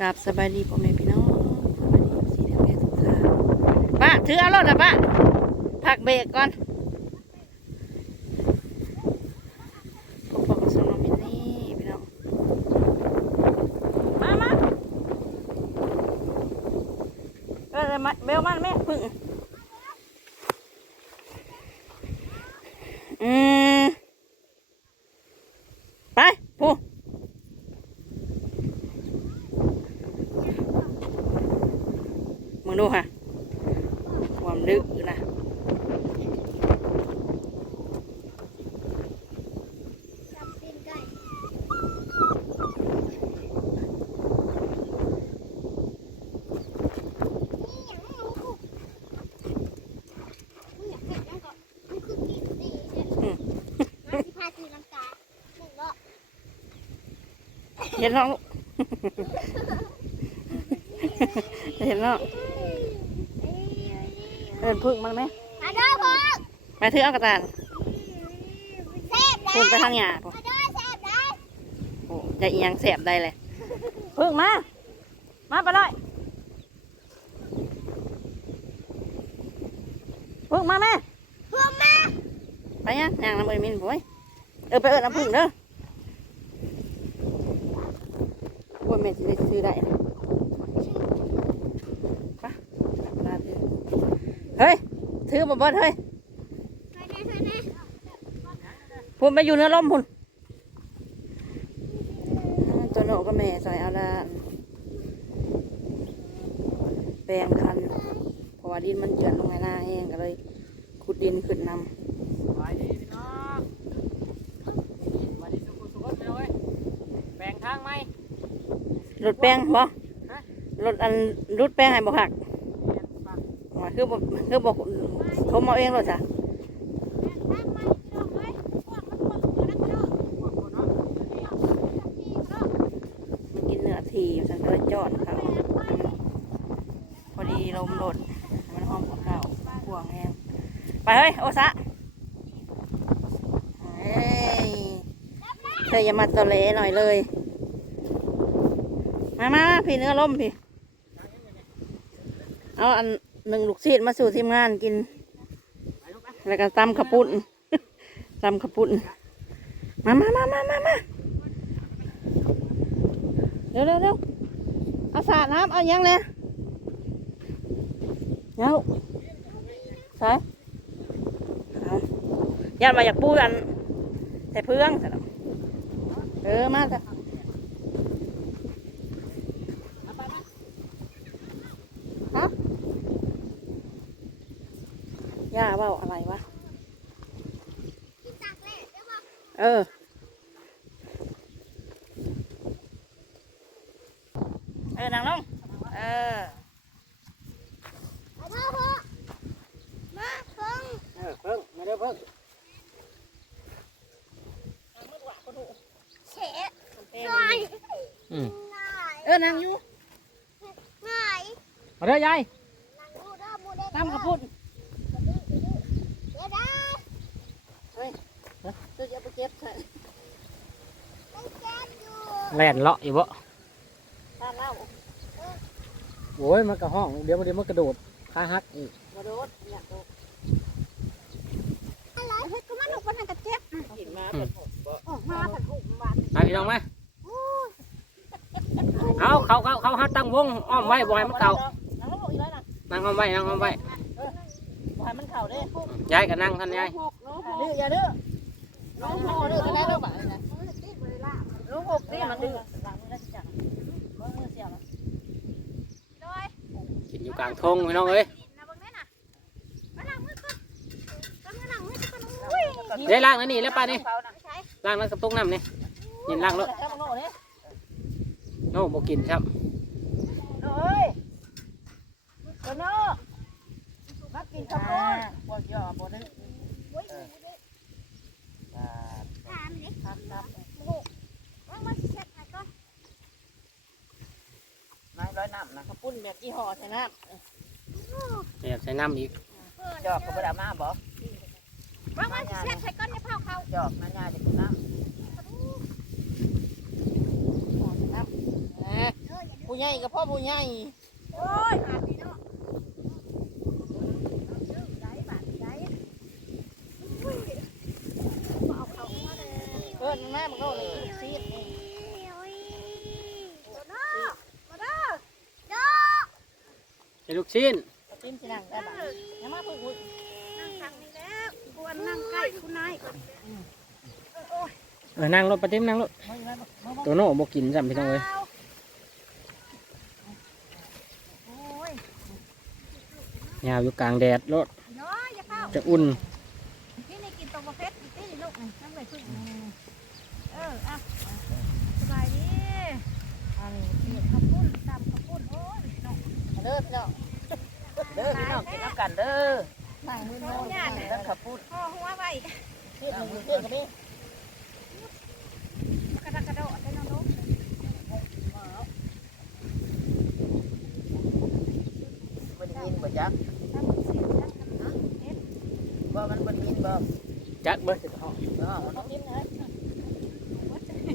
กับสบายดีพ่อแม่พี่น้องสบายดีสีแดงแม่ทุกท่านป้าถือเอารถนะป้าพักเบรกก่อนพบกับสองน้องมินนี่พี่น้องมามาเออมาเบลมันแม่พึ่งอืมไปพูมึง ดูค่ะ ความดื้อนะจับตีนไก่นี่อย่างนั้นลูกมึงอยากเห็นนั่นก่อนมึงคือกินดีเนี่ยมาสิพาตีลังกาหนึ่งรอบเห็นน้องลูก เห็นน้องเดินพึ่งมันไหมมาเด้อพ่อไปถือเอากระตานแซ่บได้พึ่งไปทางหยาพอมาเด้อแซ่บได้โอ้จะอีหยังแสบได้เลยพึ่งมา มาไปเลยพึ่งมาแม่เพื่อมาไปยังยางน้ำมันมินบ่อยเออไปเอิญน้ำพึ่งเด้อว่าแม่จะได้ซื้อได้นะไปลาถือ เฮ้ย ถือบ่เบิดเฮ้ยไปไหนไปไหนพุ่นไปอยู่เนื้อล่มพุ่นอ่าตัวโหนก็แม่ใส่เอาละแปลงคัน เพราะว่าดินมันเจือนลงในหน้าแห้งก็เลย ขุดดินขึ้นนสวัสดีพี่น้องสวัสดีสุขุมสุขไปเลยแบ่งทางไหมำรถแป้งบ่รถอันรุดแป้งให้บ่หักแบ่งปั กว่าคือบ่คือบ่เขามาเองรถจ้ะทางมันพี่น้องเอ้ยพวกมันพวกมันนักเนาะพวกคนเนาะนี่เนาะมันกินเนื้อทีฉันก็จอดเขาพอดีลมรถมันหอมของเขาห่วงแห้งไปเฮ้ย โอซะเฮ้ยเธออย่ามาตอเลหน่อยเลย มามามาพี่เนื้อล่มพี่ เอาอัน หนึ่งลูกซีดมาสู่ทีมงานกิน แล้วก็ตำขปุ่นตำขปุ่นมามามามามามาเร็วเร็วเร็วเอาสาดน้ำเอายังเนี่ยยังลูกใส่ยันมาอยากปูอันใส่เพื่องเออมาจ้ะฮะ ย่าเว่าอะไรวะกินจากแรกได้ป่ะเออ เออนั่งลง เออมาเด้อพ่อมาเพิ่งเออเพิ่งไม่ได้เพิ่งเฉะง่ายอืมง่ายเออนั่งอยู่ง่ายมาเด้อยายนั่งดูเด้อบูเด้อตามกระพุ้น เดี๋ยวได้ เฮ้ย เธอจะไปเจ็บใส่ไม่แจ๊บอยู่แล่นเลาะอยู่บ่ตามเล่าโอ้ยมันกระห้อง เดี๋ยวมันเดี๋ยวมันกระโดดขาหักอีกกระโดดอยากโดดอะไรเฮ้ยก็มันออกมาหนังกระเจ็บกินมาเป็นหกบ่ออกมาผัดหุบมันมาพี่น้องมาเอาเขาเขาเขาหัดตั้งวงอ้อมไว้บ่อยมันเก่านั่งลงอีกแล้วนะนั่งอ้อมไว้นั่งอ้อมไว้บ่ให้มันเข่าเด้ยายก็นั่งท่านยายดื้ออย่าดื้อ น้องพ่อดื้อจะได้เลิกบ่ายนะมันจะติดเลยลูกหกนี่มันดื้อรังมือได้จังมือมือเสียแล้วโดยกินอยู่กลางทงพี่น้องเอ้ยเด้น่ะมาล้างมือก่อนก็มาล้างมือก่อนอุ้ยเดี๋ยวล้างนั่นนี่แล้วป้านี่ไม่างนั่นกระตุกน้ำนี่ยินล้างแล้วโง่เนี่ยโบ่กินครับเอ้ยโน่มากินข้าวโพดปวดย่อปวดดื้อ โอ้ยถามเลย ครับครับ โอ้โหว่างมาสิเช็ดให้ก่อน นายร้อยน้ำนะข้าวปุ้นแบบยี่ห้อใช่น้เดี๋ยวใส่น้ำอีกเปิดำจอกก็บ่ได้มาบ่ว่างมาสิเช็ดให้ก่อนในเผาเขาจอกนั่นยาจะกินน้ำน้ำเอออย่าดื้อผู้ใหญ่กับพ่อผู้ใหญ่โอ้ยบาดนี่เนาะได้บาดได้เอาเขามาเลยเอิ้นแม่มันก็เลยซีดนี่ ตัวน้อมาเด้อโย ไอ้ลูกชิ้นเอาติ้มสินั่งได้บ่ยังมาพูดคุยนั่งทางนี้แล้วควรนั่งใกล้คุณนายก่อนเออนั่งรถปะติ้มนั่งรถมาอยู่นั่นมามาตัวโน่บ่กินจำพี่น้องเลยโอ้ยยาวอยู่กลางแดดรถน้อยอย่าเข้าจะอุ่นพี่นี่กินตรงประเภทอีกที่ลูกนี่น้ำเลยพึ่งเอออะสบายดีอันนี้เด็ดข้าวปุ้นตำข้าวปุ้นโอ้ยน้อง เด้อพี่น้องเด้อพี่น้องกินน้ำกันเด้อนั่งมือโน้นนั่นขับพูดห่อหัวไว้เพื่อนเพื่อนกันนี่กระดกกระโดดได้น้องลูกมันยินบ่จักทำเสียงดังกันนะเอ็ดว่ามันมันยินบ่จักเบิร์ดห้องเนาะมันต้องยิ้มนะ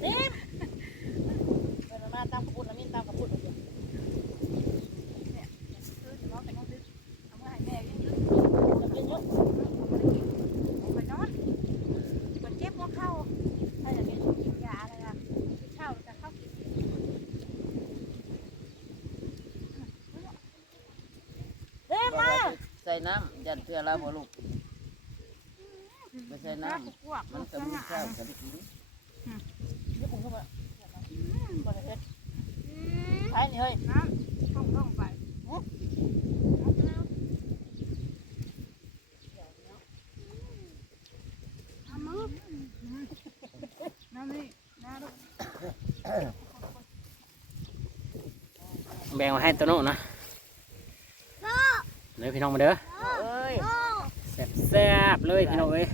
ยิ้มเพิ่นมาตามขับพูดแล้วมีตามขับพูดเดียว คือจะร้องแต่น้องดึกเอามาให้แม่ยังดึก กินเยอะ ไปนอนมันเจ็บหัวเข่าถ้าจะเป็นกินยาอะไรล่ะกินข้าวจะเข้ากิน เด้มาใส่น้ำยันเทื่อเราบ่ลูกไม่ใส่น้ำพวกมันก็มีข้าวกันกินเดี๋ยวผมเข้ามาบ่ได้เฮ็ดไปนี่เฮ้ยน้ำต้องต้องไปเอามือน้ำนี่น้ำลูกแบ่งมาให้ตัวโน่นะ เด้อพี่น้องมาเด้อเอ้ยแซ่บๆเลยพี่น้องเอ้ย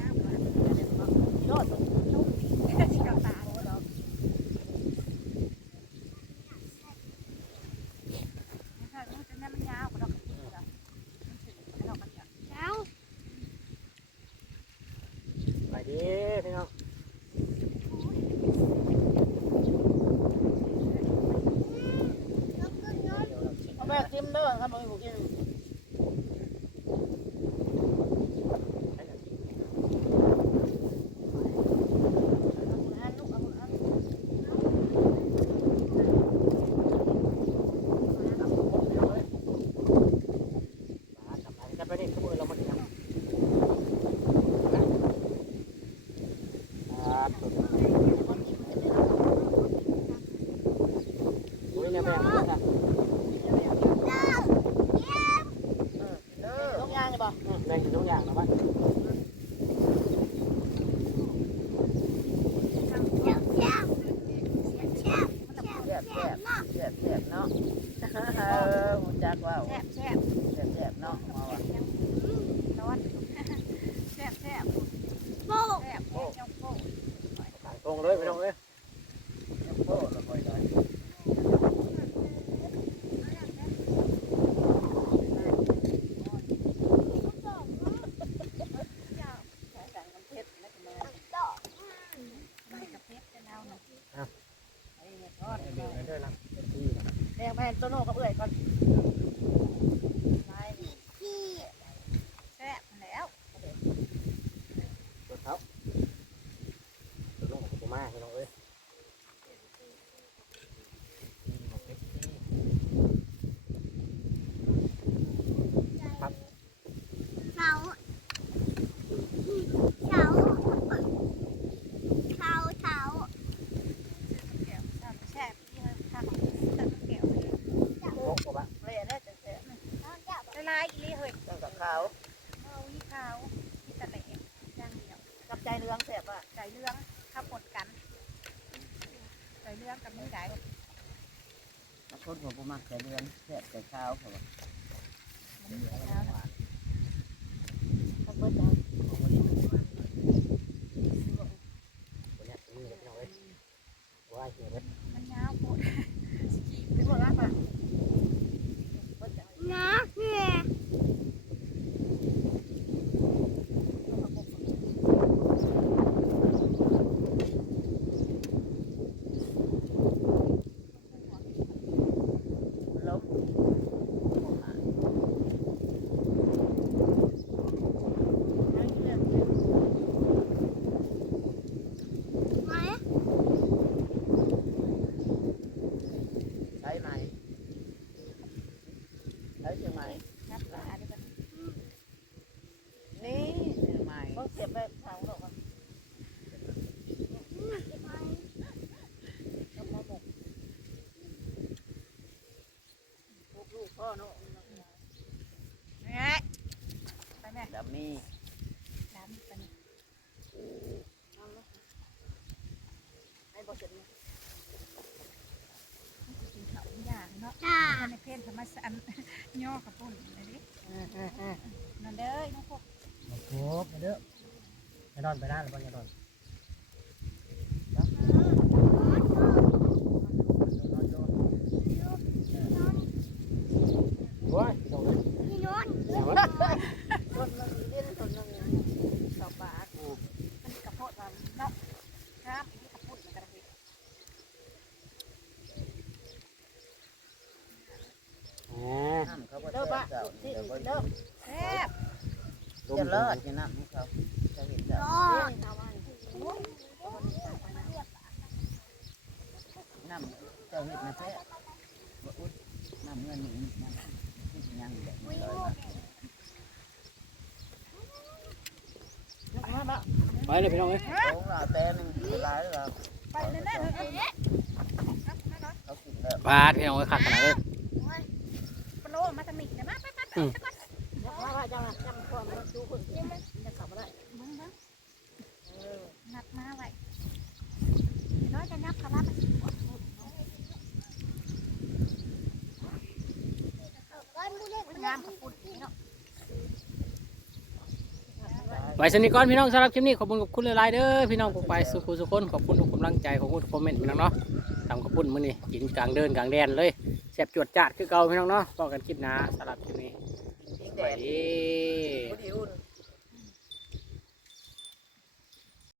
ลายอีลีเฮ้ยจังกับขาวเอาอีขาวอีตะเละอย่างเดียวกับใจเหลืองแซ่บอะไก่เรื่องข้าวปนกันไก่เรื่องกับมือไก่คนผมบ่มักใจเหลืองแซ่บใจขาวเขาว่าเขาเปิดแล้วตัวเนี้ยตัวนี้พี่น้องเอ้ยว่าเหี้ยเว้ย มันยาวปวด เป็นบ่รักอะ นะเนี่ย มาสั่นย่ อกระปุ่นเลยดิอืมอืมอืมนั่นเด้อน้องพวกโอ้โหมาเด้อไปนอนไปได้หรือเปล่าอย่านอนโอ้ยตรงนั้น ต้นนึงเล่นต้นนึงต่อบาทมันกระโพดว่าเนาะครับที่กระปุ่นมันกระดิ่ง อ่า น้ำเขาก็เด้อบ้าที่ เด้อแซ่บจะรอดจะน้ำให้เขาจะเห็นเด้อน้ำเจ้าเห็ดนะแท้บ่อุ๊ยน้ำเงินหนึ่งน้ำที่ยังแบบนี้เลยนะไปเลยพี่น้องเอ้ยโอ้เราแต่หนึ่งหลายเราไปเลยนะเออเออเขากินแล้วปาดพี่น้องเอ้ยขัดขนาดเลย ปโลมาทำอีกนะมา ไปไปไปไปก่อนว่าว่าจะจำความว่าดูคนจะขับอะไรมึงมึงนับมาไว้น้อยจะนับคาราไปสิบกว่ามันไว้สนิทก่อนพี่น้องสำหรับคลิปนี้ขอบคุณกับคุณหลายๆเด้อพี่น้องผู้ไปสุขุสุขคนขอบคุณทุกกำลังใจขอบคุณทุกคอมเมนต์พี่น้องเนาะตามกระปุ่นมื้อนี้กินกลางเดินกลางแดนเลยแซ่บจวดจ้าดคือเก่าพี่น้องเนาะต่อกันคลิปหน้าสำหรับคลิปนี้ ยิงสแดวัสดดี ผู้ดีอุ่น